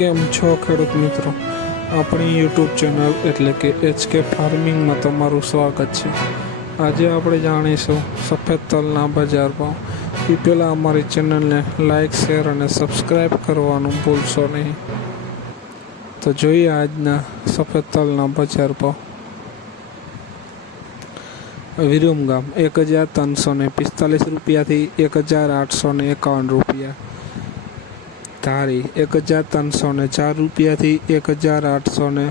કેમ છો ખેડૂત મિત્રો? આપણી યુટ્યુબ ચેનલ એટલે કે એચકે ફાર્મિંગમાં તમારું સ્વાગત છે. આજે આપણે જાણીશું સફેદ તલના બજાર ભાવ. એ પહેલાં અમારી ચેનલને લાઇક શેર અને સબસ્ક્રાઈબ કરવાનું ભૂલશો નહીં. તો જોઈએ આજના સફેદ તલના બજાર ભાવ. વિરમગામ એક હજાર ત્રણસો ને પિસ્તાલીસ રૂપિયાથી એક હજાર આઠસો ને એકાવન રૂપિયા. ધારી એક હજાર ત્રણસો ને ચાર રૂપિયાથી એક હજાર આઠસો ને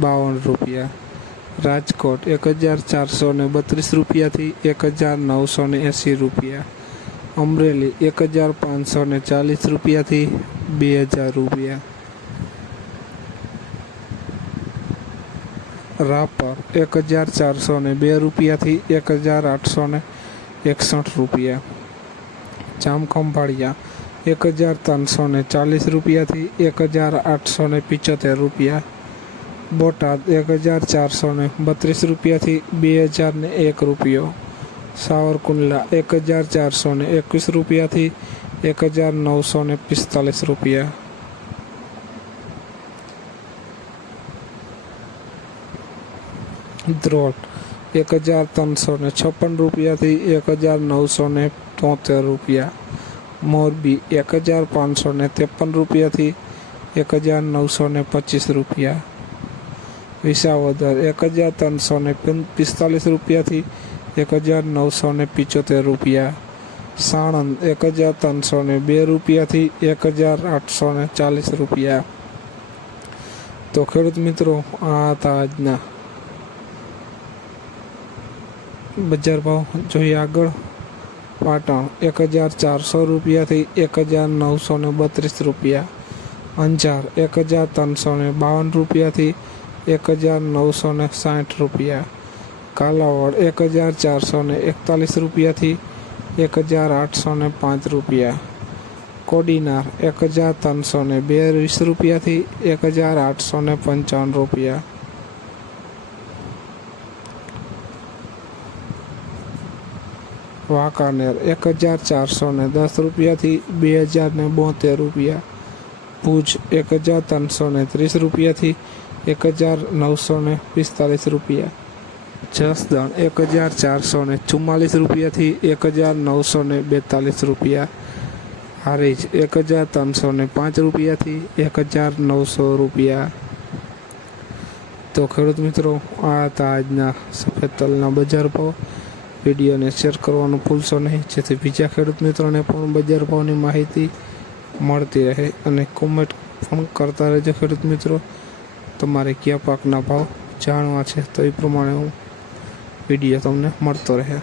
બાવન રૂપિયા. રાજકોટ એક હજાર ચારસો ને બત્રીસ રૂપિયાથી એક હજાર નવસો ને એંસી રૂપિયા. અમરેલી એક હજાર પાંચસો ને ચાલીસ રૂપિયાથી બે હજાર રૂપિયા. રાપર એક હજાર ચારસો ને બે રૂપિયાથી એક હજાર આઠસો ને એકસઠ રૂપિયા. જામખંભાળિયા એક હજાર ત્રણસો ને ચાલીસ રૂપિયાથી એક હજાર આઠસો ને પિચોતેર રૂપિયા બોટાદ એક હજાર ચારસો ને બત્રીસ રૂપિયાથી બે હજાર ને એક રૂપિયો સાવરકુંડલા એક હજાર ચારસો ને એકવીસ રૂપિયાથી એક હજાર નવસો ને પિસ્તાલીસ રૂપિયા ધ્રોલ એક હજાર ત્રણસો ને છપ્પન રૂપિયાથી એક હજાર નવસો ને તોતેર રૂપિયા મોરબી એક હજાર પાંચસો ને ત્રેપન રૂપિયાથી એક હજાર નવસો ને પચીસ રૂપિયા. વિસાવદર એક હજાર ત્રણસો ને પિસ્તાલીસ રૂપિયાથી એક હજાર નવસો ને પિચોતેર રૂપિયા. સાણંદ એક હજાર ત્રણસો ને બે રૂપિયાથી એક હજાર આઠસો ને ચાલીસ રૂપિયા. તો ખેડૂત મિત્રો, આ હતા આજના બજાર ભાવ. જોઈએ આગળ. પાટણ એક હજાર ચારસો રૂપિયાથી એક હજાર નવસો ને બત્રીસ રૂપિયા. અંજાર એક હજાર ત્રણસો ને બાવન રૂપિયાથી એક હજાર નવસો ને સાઠ રૂપિયા. કાલાવડ એક હજાર ચારસો ને એકતાલીસ રૂપિયાથી એક હજાર આઠસો ને પાંચ રૂપિયા. કોડીનાર એક હજાર ત્રણસો ને બે વીસ રૂપિયાથી એક હજાર આઠસો ને પંચાવન રૂપિયા. વાંકાનેર એક હજાર ચારસો ને દસ રૂપિયાથી બે હજાર ને બોતેર રૂપિયા. ભુજ એક હજાર ત્રણસો ને ત્રીસ રૂપિયાથી એક હજાર નવસો ને પિસ્તાલીસ રૂપિયા. જસદણ એક હજાર ચારસો ને ચુમ્માલીસ રૂપિયાથી એક હજાર નવસો ને બેતાલીસ રૂપિયા. હારીજ એક હજાર ત્રણસો ને પાંચ રૂપિયાથી એક હજાર નવસો રૂપિયા. તો ખેડૂત મિત્રો, આ હતા આજના સફેદ તલના બજાર ભાવ. વિડીયોને શેર કરવાનું ભૂલશો નહીં. જેથી બીજા ખેડૂત મિત્રોને પણ બજાર ભાવની માહિતી મળતી રહે અને કોમેન્ટ પણ કરતા રહેજો ખેડૂત મિત્રો. તમારે કયા પાકના ભાવ જાણવા છે તો એ પ્રમાણે હું વીડિયો તમને મળતો રહે.